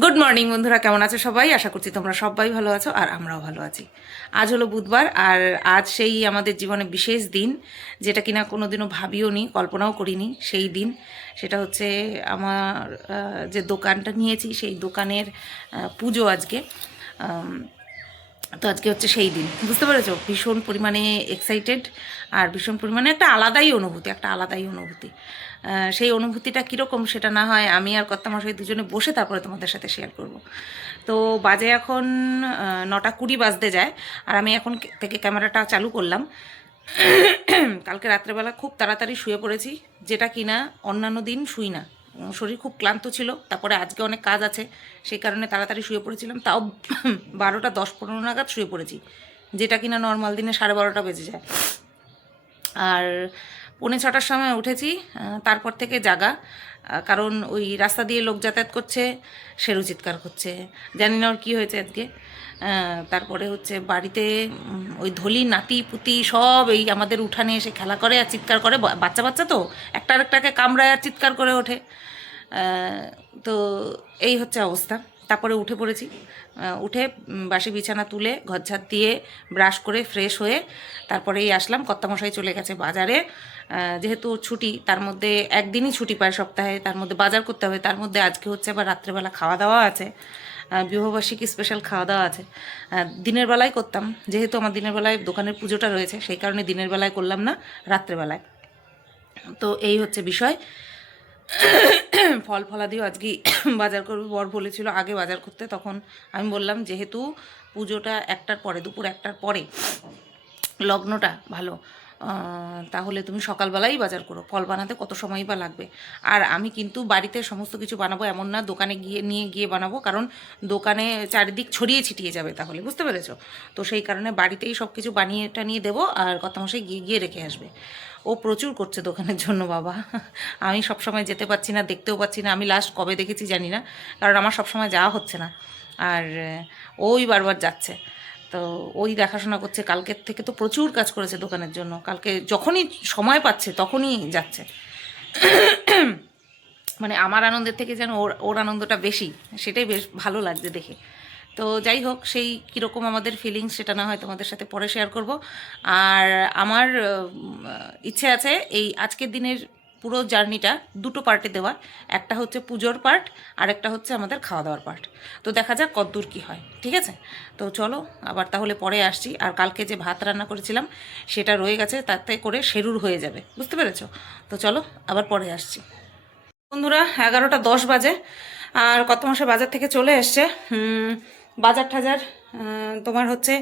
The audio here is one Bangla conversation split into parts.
গুড মর্নিং বন্ধুরা, কেমন আছো সবাই? আশা করছি তোমরা সবাই ভালো আছো আর আমরাও ভালো আছি। আজ হলো বুধবার আর আজ সেই আমাদের জীবনে বিশেষ দিন, যেটা কিনা কোনোদিনও ভাবিও নি, কল্পনাও করিনি সেই দিন। সেটা হচ্ছে আমার যে দোকানটা নিয়েছি সেই দোকানের পুজো আজকে। তো আজকে হচ্ছে সেই দিন, বুঝতে পেরেছো? ভীষণ পরিমাণে এক্সাইটেড আর ভীষণ পরিমাণে একটা আলাদাই অনুভূতি। সেই অনুভূতিটা কীরকম সেটা না হয় আমি আর কর্তামশাই দুজনে বসে তারপরে তোমাদের সাথে শেয়ার করব। তো বাজে এখন 9:20 বাজতে যায় আর আমি এখন থেকে ক্যামেরাটা চালু করলাম। কালকে রাত্রেবেলা খুব তাড়াতাড়ি শুয়ে পড়েছি, যেটা কিনা অন্যান্য দিন শুই না। শরীর খুব ক্লান্ত ছিল, তারপরে আজকে অনেক কাজ আছে, সেই কারণে তাড়াতাড়ি শুয়ে পড়েছিলাম। তাও 12:10-15 নাগাদ শুয়ে পড়েছি, যেটা কিনা নর্মাল দিনে 12:30 বেজে যায়। আর 6:45 সময় উঠেছি, তারপর থেকে জাগা। কারণ ওই রাস্তা দিয়ে লোক যাতায়াত করছে, শেরু চিৎকার করছে, জানি না ওর কী হয়েছে আজকে। তারপরে হচ্ছে বাড়িতে ওই ধলি নাতি পুতি সব এই আমাদের উঠানে এসে খেলা করে আর চিৎকার করে। বাচ্চা বাচ্চা তো একটা আরেকটাকে কামড়ায় আর চিৎকার করে ওঠে। তো এই হচ্ছে অবস্থা। তারপরে উঠে পড়েছি, উঠে বাসি বিছানা তুলে ঘরঝাড় দিয়ে ব্রাশ করে ফ্রেশ হয়ে তারপরেই আসলাম। কর্তামশাই চলে গেছে বাজারে, যেহেতু ছুটি, তার মধ্যে একদিনই ছুটি পায় সপ্তাহে, তার মধ্যে বাজার করতে হবে, তার মধ্যে আজকে হচ্ছে আবার রাত্রেবেলা খাওয়া দাওয়া আছে, বিবাহবার্ষিকী স্পেশাল খাওয়া দাওয়া আছে। দিনের বেলায় করতাম, যেহেতু আমার দিনের বেলায় দোকানের পুজোটা রয়েছে সেই কারণে দিনের বেলায় করলাম না, রাত্রেবেলায়। তো এই হচ্ছে বিষয়। ফল ফলাদিও আজকেই বাজার করবো, বর বলেছিল আগে বাজার করতে, তখন আমি বললাম যেহেতু পুজোটা 1টার পরে, দুপুর 1টার পরে লগ্নটা ভালো, তাহলে তুমি সকালবেলাই বাজার করো, ফল বানাতে কত সময় বা লাগবে। আর আমি কিন্তু বাড়িতে সমস্ত কিছু বানাবো এমন না, দোকানে নিয়ে গিয়ে বানাবো, কারণ দোকানে চারিদিক ছড়িয়ে ছিটিয়ে যাবে, তাহলে বুঝতে পেরেছো? তো সেই কারণে বাড়িতেই সব কিছু বানিয়ে টানিয়ে দেবো আর কর্তামশাই গিয়ে গিয়ে রেখে আসবে। ও প্রচুর করছে দোকানের জন্য বাবা। আমি সবসময় যেতে পারছি না, দেখতেও পাচ্ছি না। আমি লাস্ট কবে দেখেছি জানি না, কারণ আমার সবসময় যাওয়া হচ্ছে না, আর ওই বারবার যাচ্ছে। তো ওই দেখাশোনা করছে, কালকের থেকে তো প্রচুর কাজ করেছে দোকানের জন্য, কালকে যখনই সময় পাচ্ছে তখনই যাচ্ছে। মানে আমার আনন্দের থেকে যেন ওর ওর আনন্দটা বেশি, সেটাই বেশ ভালো লাগছে দেখে। তো যাই হোক, সেই কীরকম আমাদের ফিলিংস সেটা না হয় তোমাদের সাথে পরে শেয়ার করব। আর আমার ইচ্ছে আছে এই আজকের দিনের পুরো জার্নিটা দুটো পার্টে দেওয়া। একটা হচ্ছে পুজোর পার্ট আর একটা হচ্ছে আমাদের খাওয়া দাওয়ার পার্ট। তো দেখা যাক কতদূর কী হয়, ঠিক আছে? তো চলো আবার তাহলে পরে আসছি। আর কালকে যে ভাত রান্না করেছিলাম সেটা রয়ে গেছে, তাতে করে শেরুর হয়ে যাবে, বুঝতে পেরেছো? তো চলো আবার পরে আসছি। বন্ধুরা, 11:10 বাজে আর কত মাসে বাজার থেকে চলে এসছে। বাজার টাজার তোমার হচ্ছে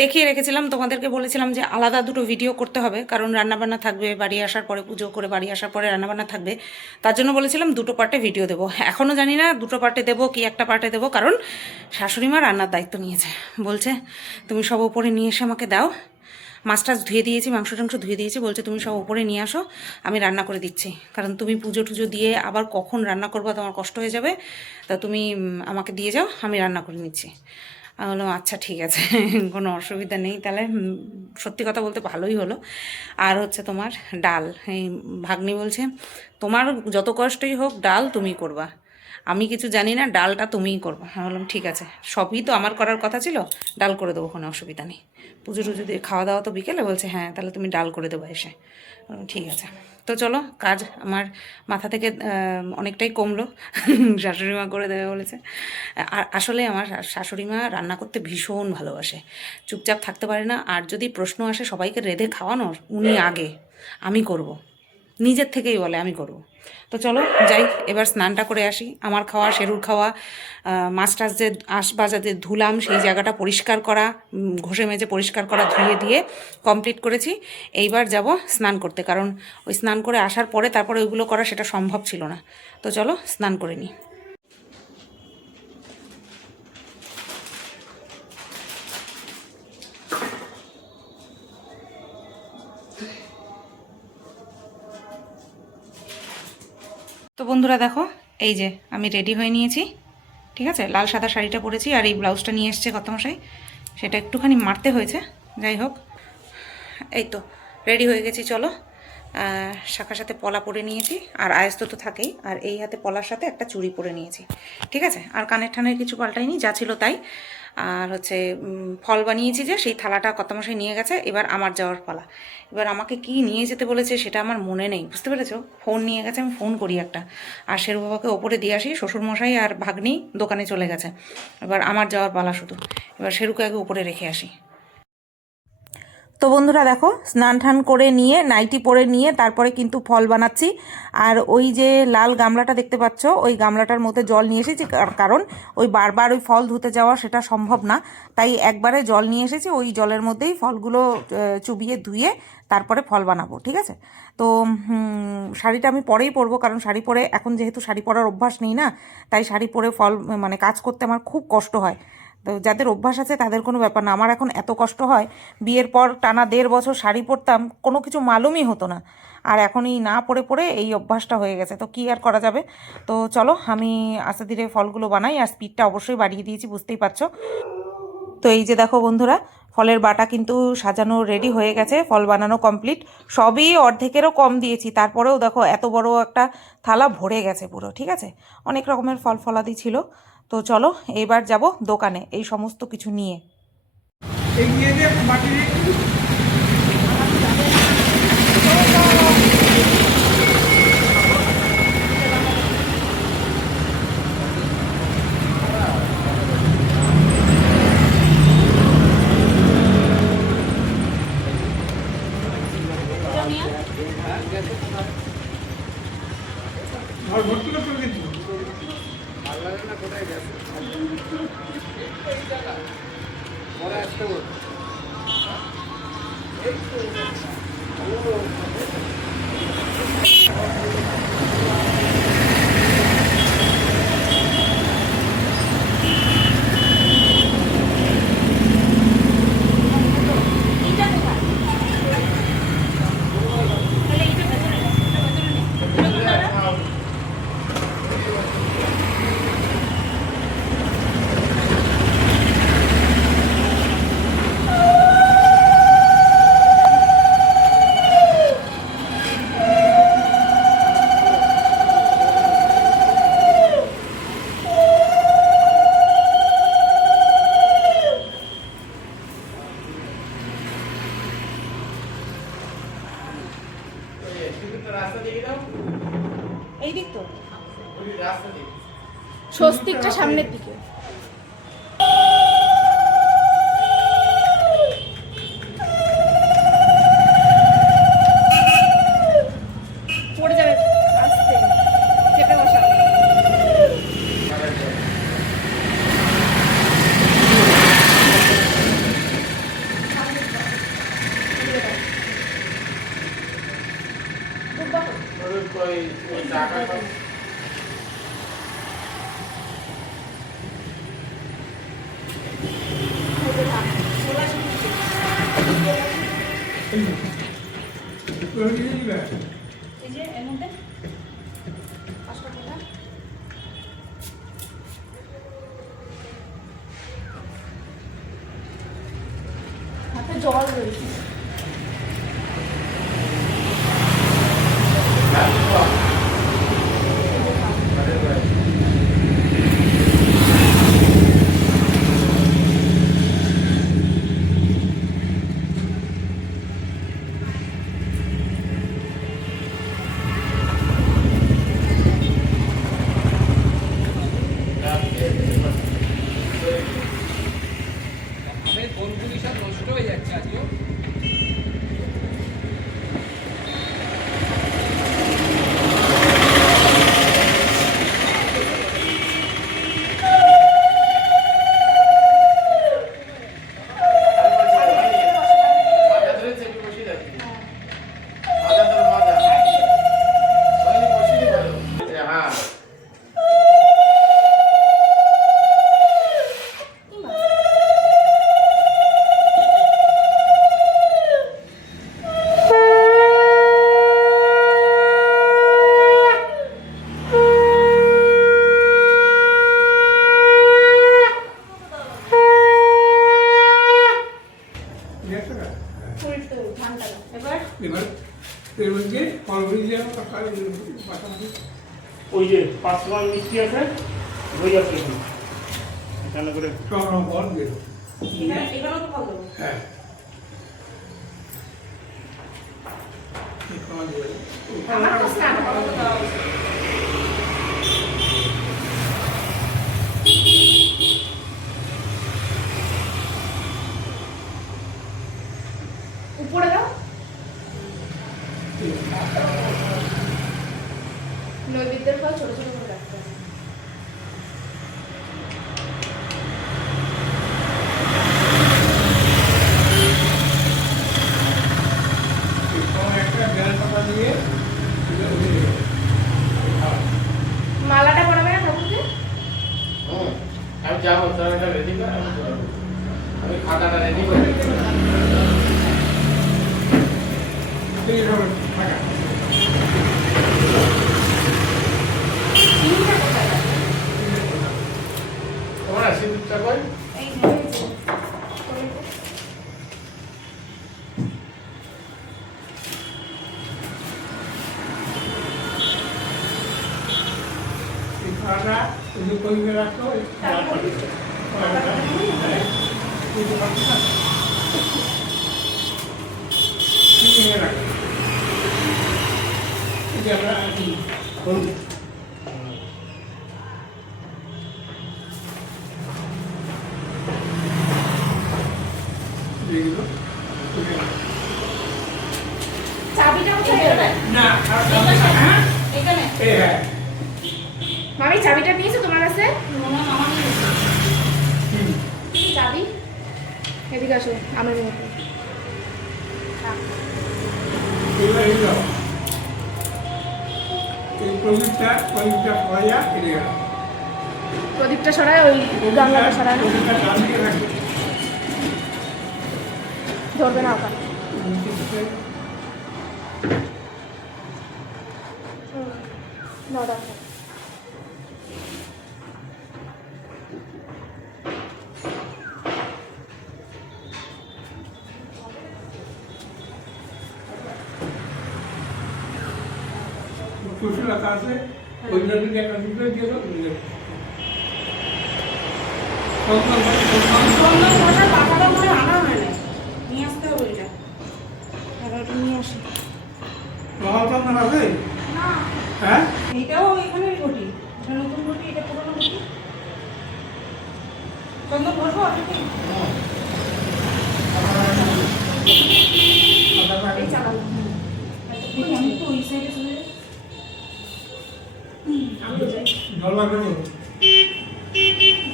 দেখিয়ে রেখেছিলাম, তোমাদেরকে বলেছিলাম যে আলাদা দুটো ভিডিও করতে হবে, কারণ রান্নাবান্না থাকবে, বাড়ি আসার পরে পুজো করে বাড়ি আসার পরে রান্নাবান্না থাকবে, তার জন্য বলেছিলাম দুটো পার্টে ভিডিও দেবো। এখনও জানি না দুটো পার্টে দেবো কি একটা পার্টে দেবো, কারণ শাশুড়ি মা রান্নার দায়িত্ব নিয়েছে, বলছে তুমি সব ওপরে নিয়ে এসে আমাকে দাও। মাছ টাছ ধুয়ে দিয়েছি, মাংস টাংস ধুয়ে দিয়েছি, বলছে তুমি সব উপরে নিয়ে আসো, আমি রান্না করে দিচ্ছি, কারণ তুমি পুজো টুজো দিয়ে আবার কখন রান্না করবো তোমার কষ্ট হয়ে যাবে, তা তুমি আমাকে দিয়ে যাও, আমি রান্না করে নিচ্ছি। আমি বললাম আচ্ছা ঠিক আছে, কোনো অসুবিধা নেই। তাহলে সত্যি কথা বলতে ভালোই হলো। আর হচ্ছে তোমার ডাল, এই ভাগ্নি বলছে তোমার যত কষ্টই হোক ডাল তুমি করবা, আমি কিছু জানি না, ডালটা তুমিই করবো। আমি বললাম ঠিক আছে, সবই তো আমার করার কথা ছিল, ডাল করে দেবো, কোনো অসুবিধা নেই। পুজো টুজো দিয়ে খাওয়া দাওয়া তো বিকেলে, বলছে হ্যাঁ তাহলে তুমি ডাল করে দেবো এসে। ঠিক আছে, তো চলো, কাজ আমার মাথা থেকে অনেকটাই কমলো। শাশুড়ি মা করে দেবে বলেছে। আর আসলে আমার শাশুড়ি মা রান্না করতে ভীষণ ভালোবাসে, চুপচাপ থাকতে পারে না। আর যদি প্রশ্ন আসে সবাইকে রেঁধে খাওয়ানোর, উনি আগে, আমি করব, নিজের থেকেই বলে আমি করব। তো চলো যাই, এবার স্নানটা করে আসি। আমার খাওয়া, শেরুর খাওয়া, মাছ টাছ যে বাজাতে ধুলাম সেই জায়গাটা পরিষ্কার করা, ঘষে মেজে পরিষ্কার করা, ধুয়ে দিয়ে কমপ্লিট করেছি। এইবার যাব স্নান করতে, কারণ ওই স্নান করে আসার পরে তারপরে ওইগুলো করা সেটা সম্ভব ছিল না। তো চলো স্নান করে নিই। তো বন্ধুরা দেখো, এই যে আমি রেডি হয়ে নিয়েছি, ঠিক আছে? লাল সাদা শাড়িটা পরেছি আর এই ব্লাউজটা নিয়ে এসছে কর্তামশাই, সেটা একটুখানি মারতে হয়েছে, যাই হোক। এই তো রেডি হয়ে গেছি, চলো শাখার সাথে পলা পরে নিয়েছি, আর আয়স্ত তো থাকেই, আর এই হাতে পলার সাথে একটা চুড়ি পরে নিয়েছি, ঠিক আছে। আর কানের ঠানের কিছু পাল্টাইনি, যা ছিল তাই। আর হচ্ছে ফল বানিয়েছি যে সেই থালাটা কত মশাই নিয়ে গেছে, এবার আমার যাওয়ার পালা। এবার আমাকে কি নিয়ে যেতে বলেছে সেটা আমার মনে নেই, বুঝতে পেরেছো। ফোন নিয়ে গেছে, আমি ফোন করি একটা, আর শেরু বাবাকে ওপরে দিয়ে আসি, শ্বশুরমশাই আর ভাগ্নি দোকানে চলে গেছে, এবার আমার যাওয়ার পালা শুধু। এবার শেরুকে আগে উপরে রেখে আসি। তো বন্ধুরা দেখো, স্নান টান করে নিয়ে নাইটি পরে নিয়ে তারপরে কিন্তু ফল বানাচ্ছি। আর ওই যে লাল গামলাটা দেখতে পাচ্ছ, ওই গামলাটার মধ্যে জল নিয়ে এসেছি, কারণ ওই বারবার ওই ফল ধুতে যাওয়া সেটা সম্ভব না, তাই একবারে জল নিয়ে এসেছি, ওই জলের মধ্যেই ফলগুলো চুবিয়ে ধুয়ে তারপরে ফল বানাবো, ঠিক আছে। তো শাড়িটা আমি পরেই পরবো, কারণ শাড়ি পরে এখন যেহেতু শাড়ি পরার অভ্যাস নেই না, তাই শাড়ি পরে ফল মানে কাজ করতে আমার খুব কষ্ট হয়। তো যাদের অভ্যাস আছে তাদের কোনো ব্যাপার না, আমার এখন এত কষ্ট হয়। বিয়ের পর টানা 1.5 বছর শাড়ি পরতাম, কোনো কিছু মালুমই হতো না, আর এখনই না পরে পরে এই অভ্যাসটা হয়ে গেছে, তো কী আর করা যাবে। তো চলো আমি আস্তে ধীরে ফলগুলো বানাই, আর স্পিডটা অবশ্যই বাড়িয়ে দিয়েছি, বুঝতেই পারছো। তো এই যে দেখো বন্ধুরা, ফলের বাটা কিন্তু সাজানো রেডি হয়ে গেছে, ফল বানানো কমপ্লিট, সবই অর্ধেকেরও কম দিয়েছি, তারপরেও দেখো এত বড় একটা থালা ভরে গেছে পুরো, ঠিক আছে। অনেক রকমের ফল ফলাদি ছিল। তো চলো এবার যাব দোকানে এই সমস্ত কিছু নিয়ে। এই দিক তো স্বস্তিকটা সামনের দিকে। পড়ে যাবে, আস্তে চেপে বসা। এই যে এর মধ্যে পাঁচটা কথা হাতে জল রয়েছে। ওই যে 5 মান মিষ্টি আছে ওই আছে এখানে এখানে করে সব বল দিয়ে এখানেও তো ফল দেবো। হ্যাঁ খাওয়া দিয়ে আমার তো স্নান করা তো দেওয়া উচিত। উপরে দাও। নৈবেদ্যের ফল ছোট ছোট করে রাখতে হবে। একটা বেল পাতা দিয়ে মালাটা পরাবে না ঠাকুরকে? আমি যাবো তার একটা রেডি কর আমি খাতাটা রেডি করে থাকা চিনিটা কোথায় রাখবে? তোমরা সিঁদুরটা কই এই নেমেছে। করে দে। খাওয়াটা কইবে রাখতো চাবিটা কোথায় এখানে? না এখানে। হ্যাঁ মামি চাবিটা নিয়েছো তোমার কাছে? মনে হয় আমার নিয়েছে। চাবি এদিকে আসো আমার মেয়ে। এই প্রদীপটা সরাইয়া ফিরে গেল প্রদীপটা সরায় ওই গঙ্গাটা সরায় না প্রদীপটা ডান দিকে রাখবে ধরবে না ওখানে। নটা সুশীলতা আছে ওই নদীতে একটা দুটো দিয়ে দাও চন্দন ঘষার পাতাটা মনে হয় আনা হয় না। নিয়ে আসতে হবে এটা। তাহলে ওটা নিয়ে আসি। মহাচন্দন আছে না, হ্যাঁ এইটাও এখানেরই ঘটি। এটা নতুন ঘটি, এটা পুরনো ঘটি। চন্দন ঘষবো আপনি কি? এই চালাবো। দেখি আমি তো ওই সাইডে চলে যাই। আমি যাই। জল লাগবে না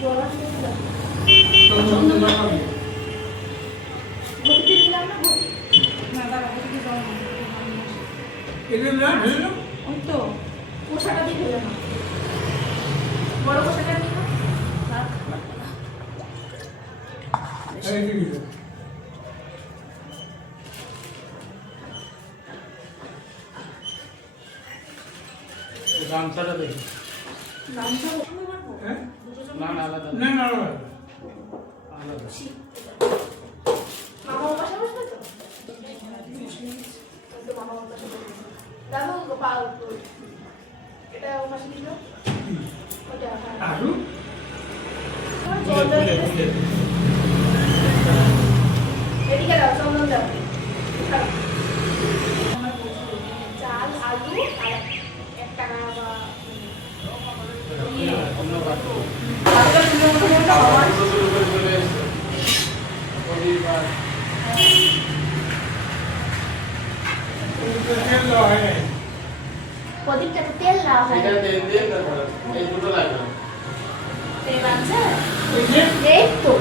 জল আসলে তো যাবে। চন্দন লাগবে ঘটি দিলাম না ঘটি? না, দাঁড়া, ঘটি জল না। এটা না ঢেলে দাও ওই তো কোষাটা দিয়ে ফেলে না। বড় কোষাটা দিয়ে না? থাক। এই দিকে দাও গামছাটা দেখি গামছা ওখানে রাখবো? হ্যাঁ দুটো না জমা? না আলাদা না না না আলাদা মামা ওর পাশে বসবে তো? তো মামা ওর পাশে বসবে। দেখো গোপাল এটা ওর পাশে দিল ওটা হ্যাঁ আসু জল দাও এদিকে দাও চন্দন দাও চাল আলু আর 1 টাকা বা অন্য বাকি হাতটা তুলে ওঠো বলটা আমার। চলে এসছে পরিবার তেল দেওয়া হয় নাই প্রদীপটাতে তেল দেওয়া হয় এটা দিয়ে দিয়ে তারপর এই দুটো লাগবে তেল আছে এই যে এই তো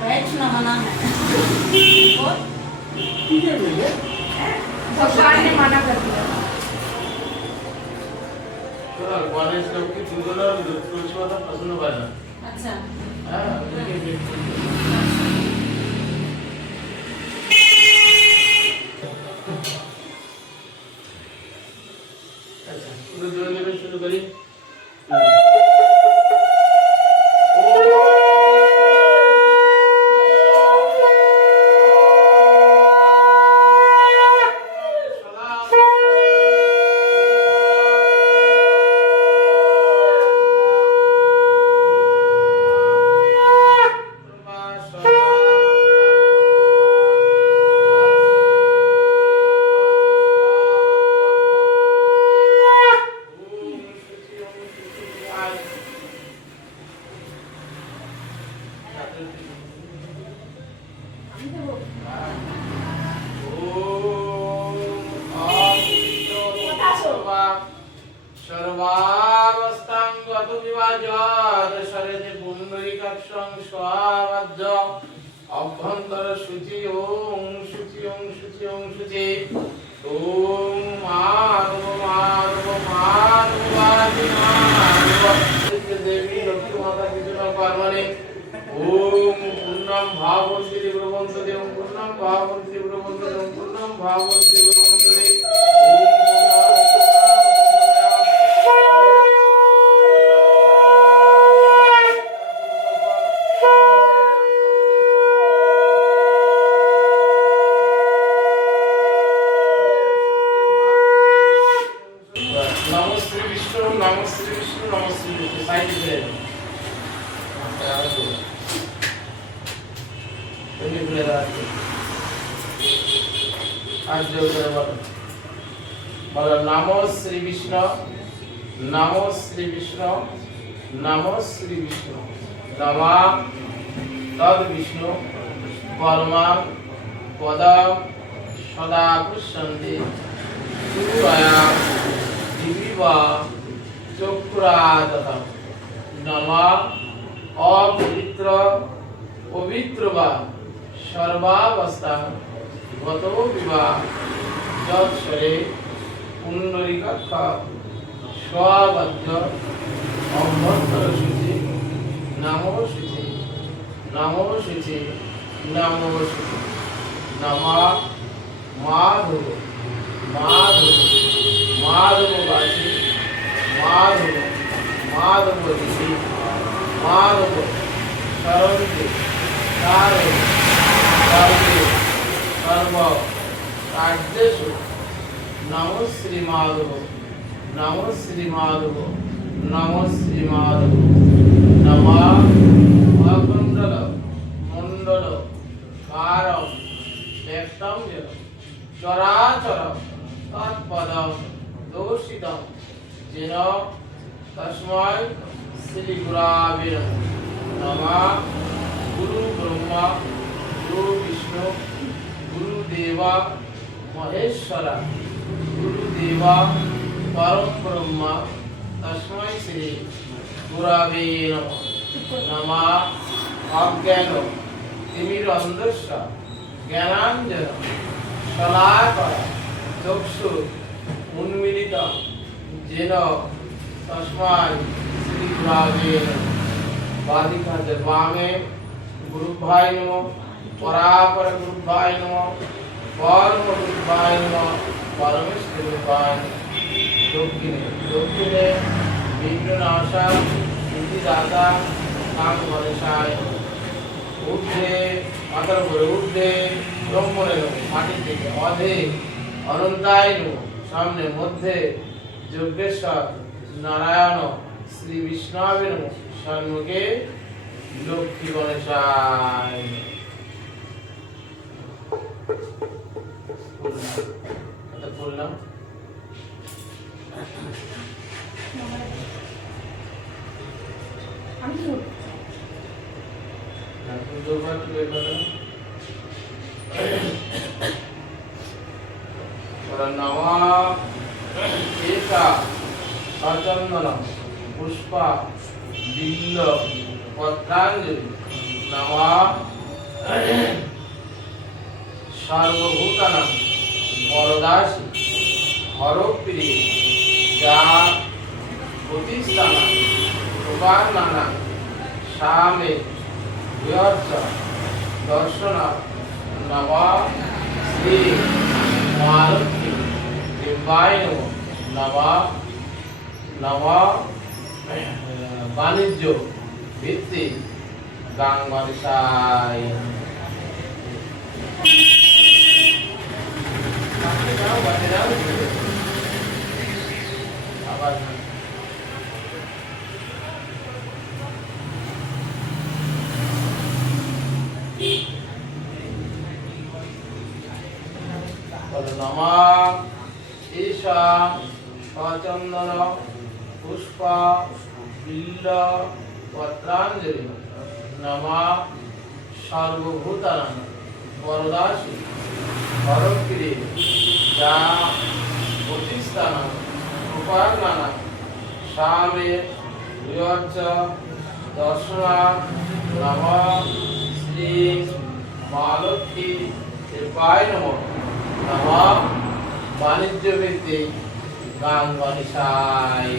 बैठ ना मना है और কি দেবে রে भगवान ने मना कर दिया তোরা গণেশ লোককে দুজনের তুলসী পাতা পছন্দ করে না अच्छा হ্যাঁ ওদেরকে দেখছি আচ্ছা পুরো জোরে জোরে শুরু করি যদ শরতে পুণ্ডরিকাক্ষং স্বাবাদ্য অভ্যন্তর শুচি ওং শুচি ওং শুচি ওং শুচি ওম মাধব মাধব মাধবাদি মাধব দেবী লক্ষ্মী মাতা কৃষ্ণ পার্বণী ওম পূর্ণম ভাবন্তি ব্রহ্মন্ত দেব পূর্ণম ভাবন্তি ব্রহ্মন্ত দেব পূর্ণম ভাবন্তি ব্রহ্মন্ত দেব নমঃ শ্রী বিষ্ণু নমঃ শ্রী বিষ্ণু নমঃ শ্রী বিষ্ণু সাইড করে তুমি বলে দাও আর জোর করে বলো নমঃ শ্রী বিষ্ণু নমঃ শ্রী বিষ্ণু নমঃ শ্রী বিষ্ণু নমঃ তদ বিষ্ণু পরমা পদম সদা পুষ্যন্তি সুরয়া দিবিবা চক্রাদহ নমঃ অপবিত্র পবিত্র বা সর্বাবস্থা গত বিবাহ যৎসরে পুণ্ডরিকাক্ষ স্বাবাদ্য অভ্যন্তর শুচি নমো শুচি নমো শুচি নমো শুচি নমঃ মাধব মাধব মাধববাসী মাধব মাধব দিদি মাধব শরণকে কারে সর্বে সর্ব কার্যেষু নমঃ শ্রী মাধব নমঃ শ্রী মাধব নমঃ শ্রী মাধব নমঃ অকুণ্ডল মণ্ডল কারম ব্যক্তম যেন চরাচর তৎপদম দোষিতম যেন তস্मै শ্রী গুরাবে নমঃ গুরু ব্রহ্মা গুরু বিষ্ণু গুরু দেবা মহেশ্বর গুরু দেবা পরম ব্রহ্মা তস্मै শ্রী গুরাবে নমঃ অজ্ঞান তিমিরন্ধস্য জ্ঞানাঞ্জন শলাকয়া চক্ষু উন্মিলিতম যেন তস্मै শ্রী গুরাবে বাদিকাতে বামে গুরুভাই নমঃ পরাপর গুরুভাই নমঃ পরম গুরুভাই নমঃ পরমেশ্বর গুরুভাই দক্ষিণে দক্ষিণে বিঘ্ননাশা সিদ্ধিদাতা কাম গণেশায় ঊর্ধ্বে মাথার উপরে ঊর্ধ্বে ব্রহ্মণে নমঃ মাটির দিকে অধে অনন্তায় নমঃ সামনে মধ্যে যজ্ঞেশ্বর নারায়ণ শ্রী বিষ্ণবে নমঃ সম্মুখে লক্ষ্মী গণেশায় বললাম আমি কি বলবো? দুর্বার তুলে নমঃ একা সচন্দন পুষ্পা বিল্ল পত্রাঞ্জলি নমঃ সর্বভূতানাং বরদাসী হরপ্রিয়ে যা প্রতিষ্ঠানা উপান্নানা সামে বিহর্ষ দর্শনা নমঃ শ্রী মহালক্ষ্মী দেবায় নমঃ নমঃ বাণিজ্য ভিত্তিক গাঙ্গনসায় আবার নমঃ ঈশা সচন্দন পুষ্পা বিল্ল পত্রাঞ্জলি নমঃ সর্বভূতানাং বরদাসী হরপ্রিয়ে যা প্রতিষ্ঠানাং উপান্নানাং সামে ভূয়শ্চ দর্শনা নমঃ শ্রী মহালক্ষ্মী কৃপায় নমঃ নমঃ বাণিজ্য ভিত্তিক গান গণেশায়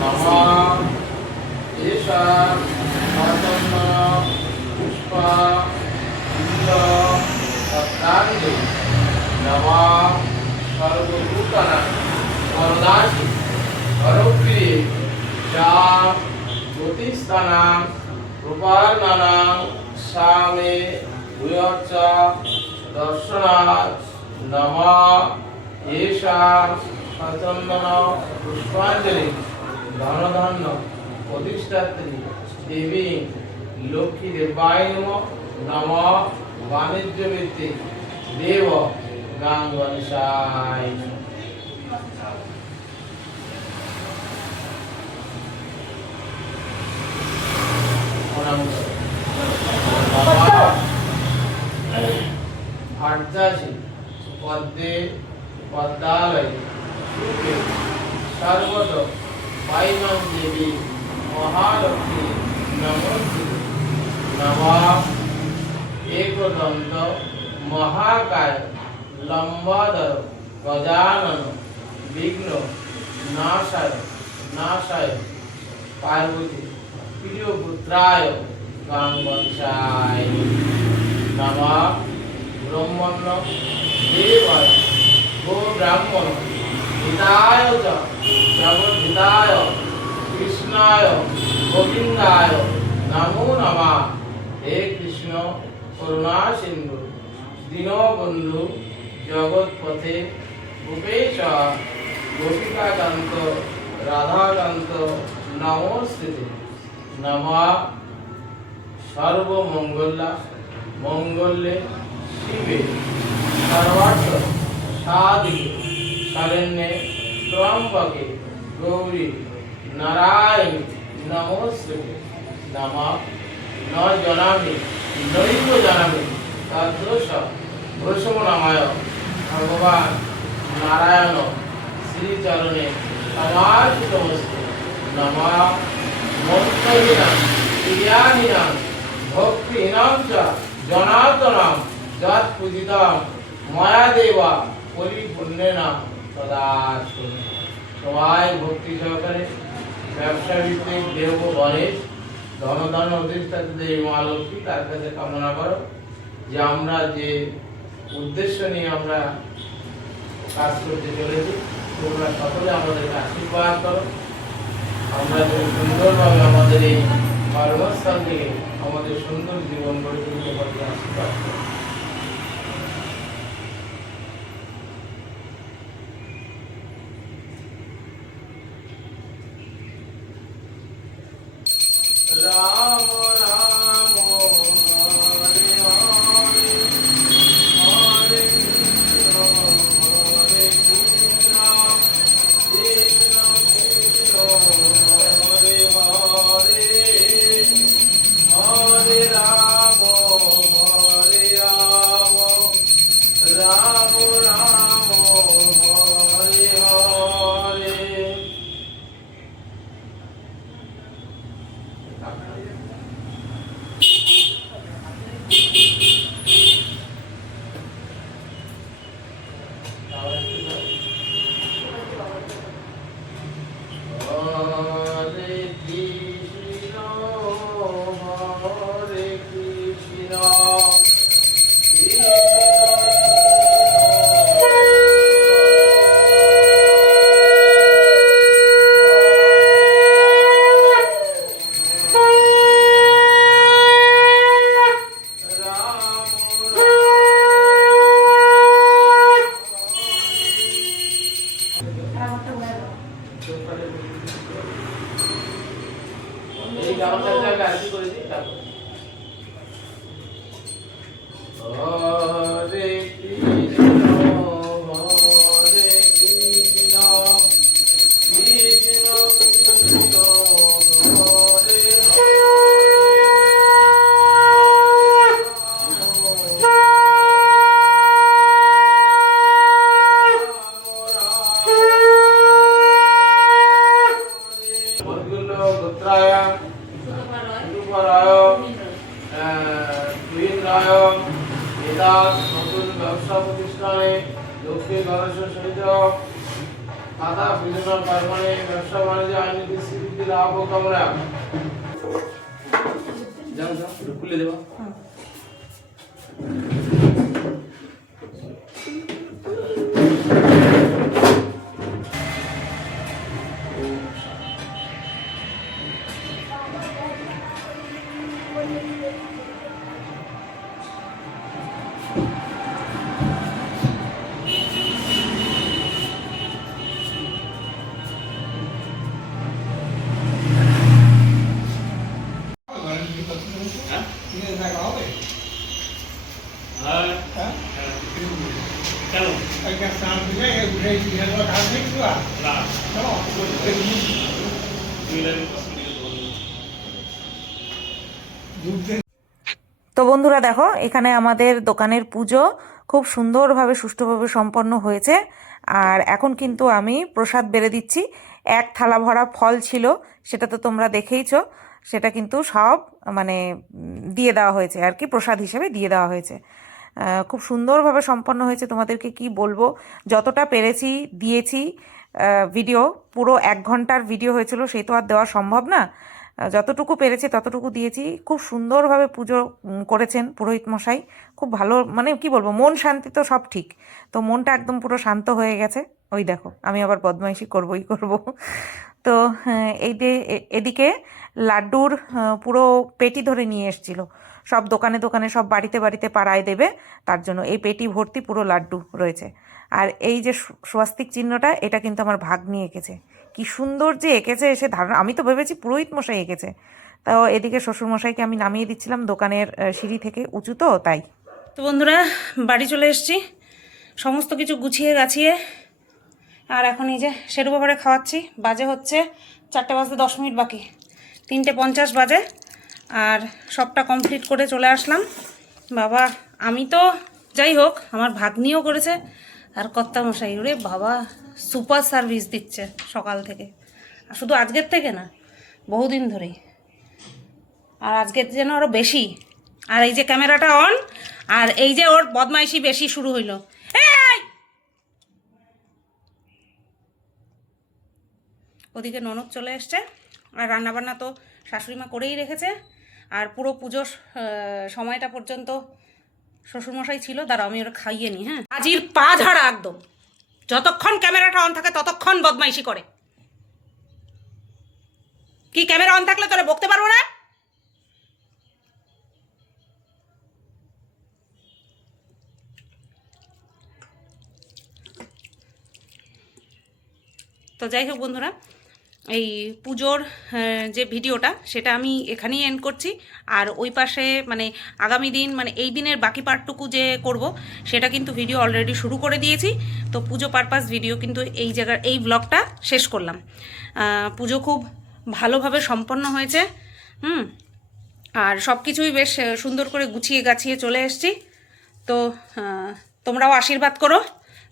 নমঃ ঈশা চন্দন পুষ্প ফুল সত্যাঞ্জলি নমঃ সর্বভূতানাং করুণাসি করপ্রিয়ে যা জ্যোতিস্থানাং রূপার্ণানাং সামে ভূয়শ্চ দর্শনাৎ নমঃ ঈশা সচন্দন পুষ্পাঞ্জলি ধনধান্য প্রতিষ্ঠাত্রী দেবী লক্ষ্মী দেবায় নমঃ বাণিজ্য ভিত্তিক দেব গান গণেশায় আর্যাসি পদ্মে পদ্মালয় সুখে সর্বত পাইমাম দেবী মহালক্ষ্মী নমস্তে নমঃ একদন্ত মহাকায় লম্বদর গজানন বিঘ্ন নাশায় নাশায় পার্বতী প্রিয়পুত্রায় গাঙ্গঞ্চায় নমঃ ব্রহ্মণ্য দেবায় গো ব্রাহ্মণ হিতায় চ জগদ্ধিতায় কৃষ্ণায় গোবিন্দায় নমো নমঃ। হে কৃষ্ণ করুণা সিন্ধু দীনবন্ধু জগৎপথে ভূপেশ গোপিকাকান্ত রাধাকান্ত নমস্তে নমঃ। সর্বমঙ্গলা মঙ্গলে শিবে সর্বার্থ সাধিকে শরণ্যে ত্র্যম্বকে গৌরী নারায়ণী নমস্তে নমঃ। ন জানামি নৈব জানামি তাদৃশ বৈষ্ণব নামায় ভগবান নারায়ণ শ্রীচরণে সমার্পিতমস্তু নমঃ। মন্ত্রহীনাং ক্রিয়াহীনাং ভক্তিহীনাং চ জনার্দনাং যৎ পূজিতং ময়া দেবা পরিপূর্ণেন তদাস্তু। সবাই ভক্তি সহকারে ব্যবসা ভিত্তিক দেব গণেশ ধনধান্য অধিষ্ঠাত্রী দেবী মা লক্ষ্মী তার কাছে কামনা করো যে আমরা যে উদ্দেশ্য নিয়ে আমরা কাজ করতে চলেছি তোমরা সকলে আমাদেরকে আশীর্বাদ করো। আমরা যেন সুন্দরভাবে আমাদের এই কর্মস্থল থেকে আমাদের সুন্দর জীবন গড়ে তুলতে পারি আশীর্বাদ করো। রাম রাম হরে হরে হরে কৃষ্ণ হরে কৃষ্ণ কৃষ্ণ কৃষ্ণ হরে হরে হরে রাম হরে নতুন ব্যবসা প্রতিষ্ঠানে লক্ষ্মী গণেশের সহিত খাতা বিতরণ কারখানে ব্যবসা বাণিজ্য আইনি স্বীকৃতি লাভ ও কামনা। যাও যাও একটু খুলে দেবো। কেন Agak sangat juga ya, udah dia lo kasih juga. না No, দুধ তো বন্ধুরা দেখো, এখানে আমাদের দোকানের পুজো খুব সুন্দরভাবে সুষ্ঠুভাবে সম্পন্ন হয়েছে। আর এখন কিন্তু আমি প্রসাদ বেড়ে দিচ্ছি। এক থালা ভরা ফল ছিল, সেটা তো তোমরা দেখেইছো, সেটা কিন্তু সব মানে দিয়ে দেওয়া হয়েছে আর কি, প্রসাদ হিসেবে দিয়ে দেওয়া হয়েছে। খুব সুন্দরভাবে সম্পন্ন হয়েছে, তোমাদেরকে কি বলবো, যতটা পেরেছি দিয়েছি। ভিডিও পুরো 1 ঘন্টার ভিডিও হয়েছিল, সেই তো আর দেওয়া সম্ভব না। যতটুকু পেরেছি ততটুকু দিয়েছি। খুব সুন্দরভাবে পুজো করেছেন পুরোহিত মশাই, খুব ভালো, মানে কি বলবো, মন শান্তি তো সব ঠিক, তো মনটা একদম পুরো শান্ত হয়ে গেছে। ওই দেখো, আমি আবার বদমাইশি করবই করব। তো এদিকে লাড্ডুর পুরো পেটি ধরে নিয়ে এসেছিল, সব দোকানে দোকানে, সব বাড়িতে বাড়িতে পাড়ায় দেবে, তার জন্য এই পেটি ভর্তি পুরো লাড্ডু রয়েছে। আর এই যে স্বস্তিক চিহ্নটা, এটা কিন্তু আমার ভাগ্নি এঁকেছে। কি সুন্দর যে এঁকেছে, এসে ধারণা, আমি তো ভেবেছি পুরোহিত মশাই এঁকেছে। তাও এদিকে শ্বশুর মশাইকে আমি নামিয়ে দিচ্ছিলাম দোকানের সিঁড়ি থেকে, উঁচু তো তাই। তো বন্ধুরা, বাড়ি চলে এসেছি সমস্ত কিছু গুছিয়ে গাছিয়ে। আর এখন এই যে শেরু বাবারে খাওয়াচ্ছি। বাজে হচ্ছে 4টে বাজতে 10 মিনিট বাকি, 3:50 বাজে। আর সবটা কমপ্লিট করে চলে আসলাম। বাবা, আমি তো যাই হোক, আমার ভাগ্নিও করেছে, আর কর্তামশাই, ওরে বাবা, সুপার সার্ভিস দিচ্ছে সকাল থেকে। আর শুধু আজকের থেকে না, বহুদিন ধরেই, আর আজকের যেন আরও বেশি। আর এই যে ক্যামেরাটা অন, আর এই যে ওর বদমাইশি বেশি শুরু হইলো। এই ওদিকে ননদ চলে এসছে, আর রান্নাবান্না তো শাশুড়িমা করেই রেখেছে। আর পুরো পুজোর সময়টা পর্যন্ত শ্বশুরমশাই ছিল। দাঁড়াও, আমি ওরা খাইয়ে নিই। হ্যাঁ, আজির পা ঝাড়া একদম, যতক্ষণ ক্যামেরাটা অন থাকে ততক্ষণ বদমাইশি করে। কি ক্যামেরা অন থাকলে তোরা বকতে পারবো না? তো যাই হোক বন্ধুরা, এই পুজোর যে ভিডিওটা, সেটা আমি এখানেই এন্ড করছি। আর ওই পাশে মানে আগামী দিন, মানে এই দিনের বাকি পার্টটুকু যে করব, সেটা কিন্তু ভিডিও অলরেডি শুরু করে দিয়েছি। তো পুজো পারপাস ভিডিও কিন্তু এই জায়গার, এই ব্লগটা শেষ করলাম। পুজো খুব ভালোভাবে সম্পন্ন হয়েছে। আর সব কিছুই বেশ সুন্দর করে গুছিয়ে গাছিয়ে চলে এসেছি। তো তোমরাও আশীর্বাদ করো,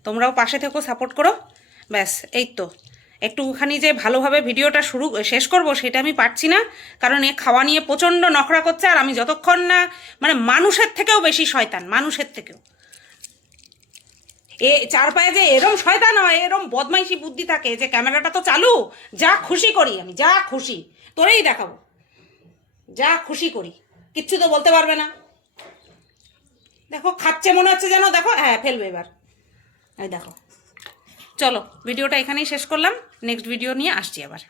তোমরাও পাশে থেকো, সাপোর্ট করো। ব্যাস, এই তো। একটুখানি যে ভালোভাবে ভিডিওটা শেষ করব, সেটা আমি পারছি না, কারণ এ খাওয়া নিয়ে প্রচণ্ড নখরা করছে। আর আমি যতক্ষণ না, মানে মানুষের থেকেও বেশি শয়তান, মানুষের থেকেও। এ চার পায়ে যে এরম শয়তান হয়, এরম বদমাইশি বুদ্ধি থাকে, যে ক্যামেরাটা তো চালু, যা খুশি করি আমি, যা খুশি তোরেই দেখাবো, যা খুশি করি, কিচ্ছু তো বলতে পারবে না। দেখো খাচ্ছে মনে হচ্ছে যেন, দেখো, হ্যাঁ ফেলবে এবার, এই দেখো। চলো, ভিডিওটা এখানেই শেষ করলাম, নেক্সট ভিডিও নিয়ে আসছি আবার।